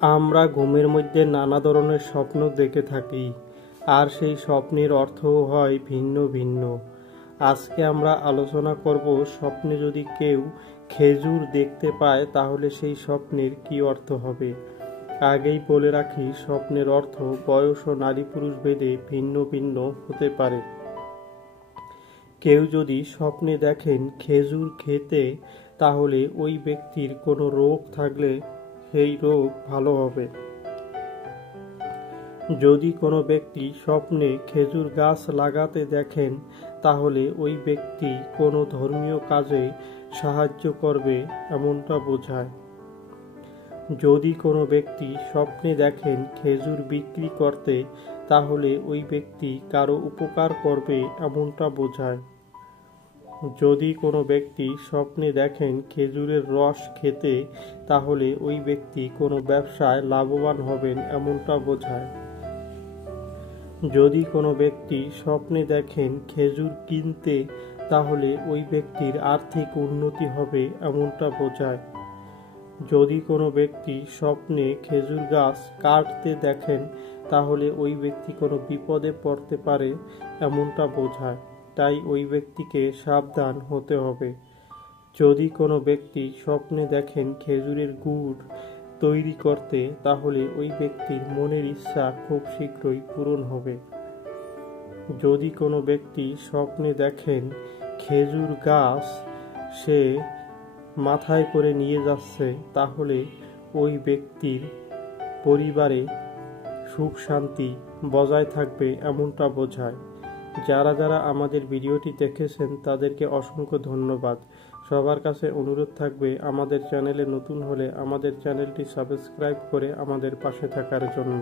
আমরা ঘুমের মধ্যে নানা ধরনের স্বপ্ন দেখে থাকি, আর সেই স্বপ্নের অর্থও হয় ভিন্ন ভিন্ন। আজকে আমরা আলোচনা করব, স্বপ্নে যদি কেউ খেজুর দেখতে পায় তাহলে সেই স্বপ্নের কী অর্থ হবে। আগেই বলে রাখি, স্বপ্নের অর্থ বয়স ও নারী পুরুষ ভেদে ভিন্ন ভিন্ন হতে পারে। কেউ যদি স্বপ্নে দেখেন খেজুর খেতে, তাহলে ওই ব্যক্তির কোনো রোগ থাকলে সেই রোগ ভালো হবে। যদি কোনো ব্যক্তি স্বপ্নে খেজুর গাছ লাগাতে দেখেন, তাহলে ওই ব্যক্তি কোনো ধর্মীয় কাজে সাহায্য করবে এমনটা বোঝায়। যদি কোনো ব্যক্তি স্বপ্নে দেখেন খেজুর বিক্রি করতে, তাহলে ওই ব্যক্তি কারো উপকার করবে এমনটা বোঝায়। যদি কোনো ব্যক্তি স্বপ্নে দেখেন খেজুরের রস খেতে, তাহলে ওই ব্যক্তি কোনো ব্যবসায় লাভবান হবেন এমনটা বোঝায়। যদি কোনো ব্যক্তি স্বপ্নে দেখেন খেজুর কিনতে, তাহলে ওই ব্যক্তির আর্থিক উন্নতি হবে এমনটা বোঝায়। যদি কোনো ব্যক্তি স্বপ্নে খেজুর গাছ কাটতে দেখেন, তাহলে ওই ব্যক্তি কোনো বিপদে পড়তে পারে এমনটা বোঝায়, তাই ওই ব্যক্তিকে সাবধান হতে হবে। যদি কোনো ব্যক্তি স্বপ্নে দেখেন খেজুরের গুড় তৈরি করতে, তাহলে ওই ব্যক্তির মনের ইচ্ছা খুব শীঘ্রই পূরণ হবে। যদি কোনো ব্যক্তি স্বপ্নে দেখেন খেজুর গাছ সে মাথায় করে নিয়ে যাচ্ছে, তাহলে ওই ব্যক্তির পরিবারে সুখ শান্তি বজায় থাকবে এমনটা বোঝায়। যারা যারা আমাদের ভিডিওটি দেখেছেন তাদেরকে অসংখ্য ধন্যবাদ। সবার কাছে অনুরোধ থাকবে, আমাদের চ্যানেলে নতুন হলে আমাদের চ্যানেলটি সাবস্ক্রাইব করে আমাদের পাশে থাকার জন্য।